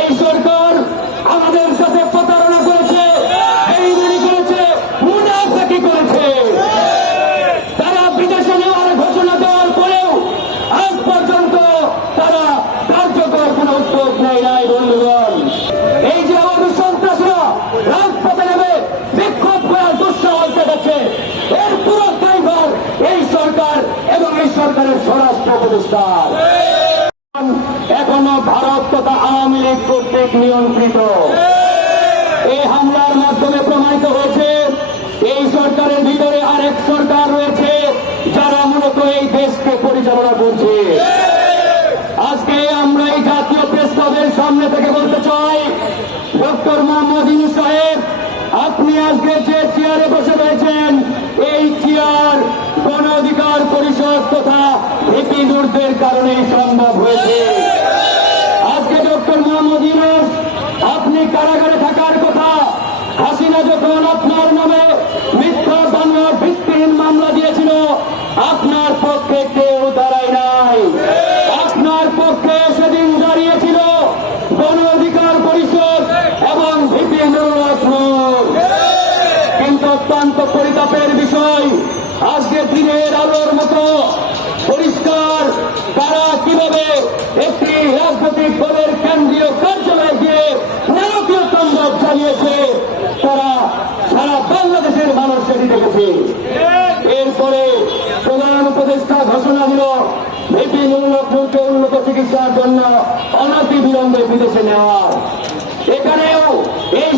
এই সরকার আমাদের সাথে প্রতারণা করেছে বেইমানি করেছে, মুনাফাকি করেছে। তারা বিদেশে নেওয়ার ঘোষণা দেওয়ার পরেও আজ পর্যন্ত তারা কার্যকর কোন উদ্যোগ নেয় নাই, বন্ধুগণ। এই যে আমাদের সন্ত্রাসীরা রাজপথে নেমে বিক্ষোভ করার দুঃসাহস দেখাচ্ছে, এর পুরো দায়ভার এই সরকার এবং এই সরকারের স্বরাষ্ট্র প্রতিষ্ঠান এখনও ভারত তথা আওয়ামী লীগ কর্তৃক নিয়ন্ত্রিত। এই হামলার মাধ্যমে প্রমাণিত হয়েছে, এই সরকারের ভিতরে আরেক সরকার রয়েছে, যারা মূলত এই দেশকে পরিচালনা করছে। আজকে আমরা এই জাতীয় প্রেস ক্লাবের সামনে থেকে বলতে চাই, ডক্টর মোহাম্মদ ইনু সাহেব, আপনি আজকে যে চেয়ারে বসে রয়েছেন, এই চেয়ার গণ অধিকার পরিষদ তথা ভিপি কারণেই সম্ভব হয়েছে আজকে ডক্টর মোহাম্মদ ইউনুস আপনি কারাগারে থাকার কথা, হাসিনা যখন আপনার নামে মিথ্যা বাংলার ভিত্তিহীন মামলা দিয়েছিল, আপনার পক্ষে কেউ দাঁড়ায় নাই। আপনার পক্ষে সেদিন দাঁড়িয়েছিল গণ অধিকার পরিষদ এবং কিন্তু অত্যন্ত পরিতাপের বিষয়, আজকে দিনের আলোর মতো পরিষ্কার তারা কীভাবে একটি রাজনৈতিক দলের দেখেছে এরপরে প্রধান উপদেষ্টা ঘোষণা দিল, ভিপি নুরুলকে উন্নত চিকিৎসার জন্য অনতি বিলম্বে বিদেশে নেওয়া। এখানেও এই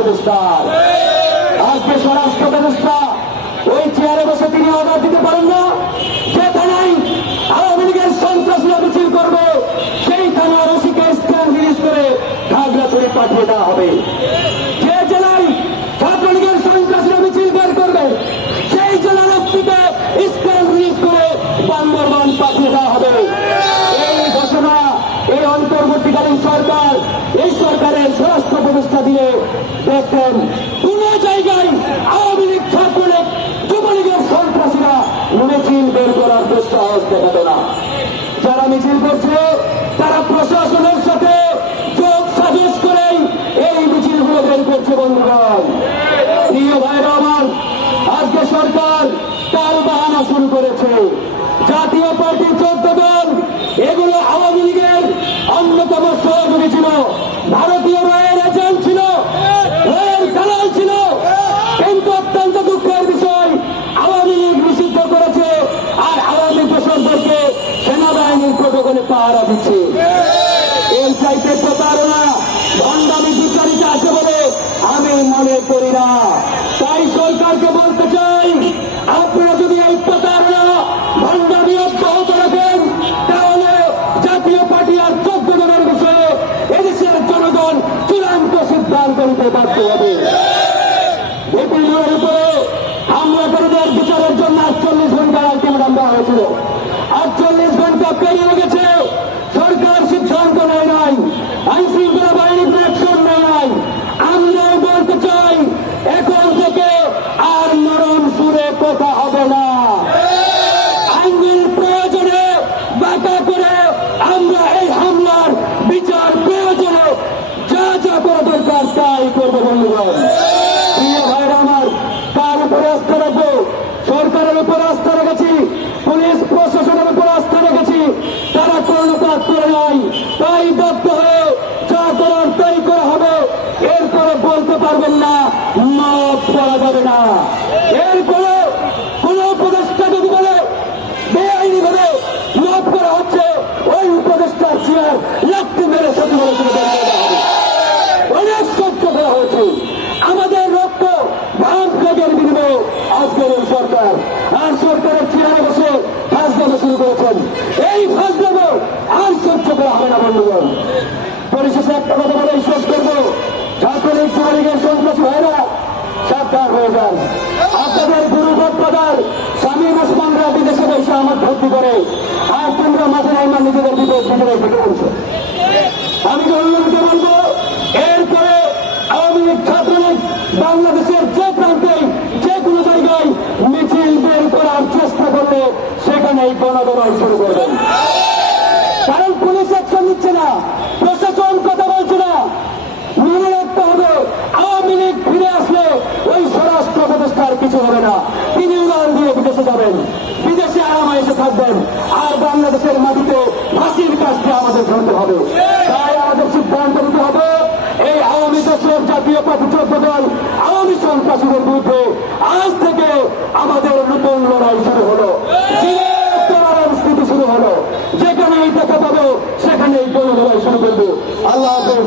প্রতিষ্ঠান আজকে স্বরাষ্ট্র প্রতিষ্ঠা। ওই চেয়ারে বসে তিনি অর্ডার দিতে পারেন না। যে থানায় আওয়ামী লীগের সন্ত্রাসীরা মিছিল করবে, সেই থানার ওসিকে স্ট্যান্ড রিলিজ করে খাগড়াছড়ি পাঠিয়ে দেওয়া হবে। পাঠিয়ে দেওয়া হবে। এই ঘোষণা এই অন্তর্বর্তীকালীন সরকার প্রতিষ্ঠা দিয়ে দেখবেন কোন জায়গায় আওয়ামী লীগ ছাত্রলীগ যুবলীগের সন্ত্রাসীরা মিছিল বের করার দুঃসাহস দেখাবে না। যারা মিছিল করছে, তারা প্রশাসনের সাথে যোগ সাজস করেই এই মিছিলগুলো বের করছে বন্ধুগণ। প্রিয় ভাইরা আমার, আজকে সরকার তাল বাহানা শুরু করেছে। পাহারা দিচ্ছে এই চাইতে প্রতারণা, ভণ্ডামি বিচারিত আছে বলে আমি মনে করি না। তাই সরকারকে বলতে চাই, আপনারা যদি এই প্রতারণা, ভণ্ডামি অব্যাহত রাখেন, তাহলে জাতীয় পার্টি আর চোদ্দ জনের বিষয়ে এদেশের জনগণ চূড়ান্ত সিদ্ধান্ত নিতে বাধ্য হবে। উপরে হামলাকারীদের বিচারের জন্য আটচল্লিশ ঘণ্টা আলটিমেটাম দেওয়া হয়েছিল আটচল্লিশ ঘণ্টা পেরিয়ে গেছে। সরকার সিদ্ধান্ত নেয় নাই। আইন শৃঙ্খলা বাহিনী অ্যাকশন নেয় নাই। আমরাও বলতে চাই, এখন থেকে আর নরম সুরে কথা হবে না। আইনের প্রয়োজনে করব বন্ধুগণ প্রিয় ভাইরা আমার কার উপরে আস্থা রাখব সরকারের উপর আস্থা রেখেছি পুলিশ প্রশাসনের উপর আস্থা রেখেছি তারা কাজ করে নাই বাধ্য হয়ে যা করার তাই করা হবে। এরপরে বলতে পারবেন না, মাফ করা যাবে না। এরপরে কোন উপদেষ্টা যদি বলে, বেআইনি ভাবে মাফ করা হচ্ছে, ওই উপদেষ্টার চেয়ার লাঠি মেরে করা হয়েছে। আমাদের রক্ত ঘাম ত্যাগের বিনিময়ে আজকের সরকার। আর সরকারের চেয়ারে বসে ফাঁসদামো শুরু করেছেন এই ফাঁসদামো আর সহ্য করা হবে না বন্ধুগণ পরিশেষে একটা কথা বলে শেষ করব যুবলীগের সন্ত্রাসী ভাইরা সাবধান হয়ে যান। আপনাদের গুরু গডফাদার স্বামী ওসমানরা বিদেশে বসে আমার ভর্তি করে। আর তোমরা মাঝে আমার নিজেদের বিপদ নিজেরাই থেকে বলছো আমি জনগণকে বলব? এরপরে আওয়ামী লীগ, ছাত্রলীগ, বাংলাদেশের যে প্রান্তেই যে কোনো জায়গায় মিছিল বের করার চেষ্টা করলে সেখানেই গণগণায় শুরু করবেন কারণ পুলিশ অ্যাকশন নিচ্ছে না প্রশাসন কথা বলছে না মনে রাখতে হবে আওয়ামী লীগ ফিরে আসলে ওই স্বরাষ্ট্র উপদেষ্টার কিছু হবে না। তিনি উড়ান দিয়ে বিদেশে যাবেন। বিদেশে আরামে এসে থাকবেন। আর বাংলাদেশের মাটিতে ফাঁসির কাজকে আমাদের ধরতে হবে। তাই আমাদের সিদ্ধান্ত নিতে হবে, এই আওয়ামী দেশের জাতীয় প্রতিযোগ্য দল, আওয়ামী সন্ত্রাসীদের বিরুদ্ধে আজ থেকে আমাদের নতুন লড়াই শুরু হলো। স্থিতি শুরু হলো। যেখানেই দেখা পাবে, সেখানেই কোনো লড়াই শুরু করব। আল্লাহ হাফেজ।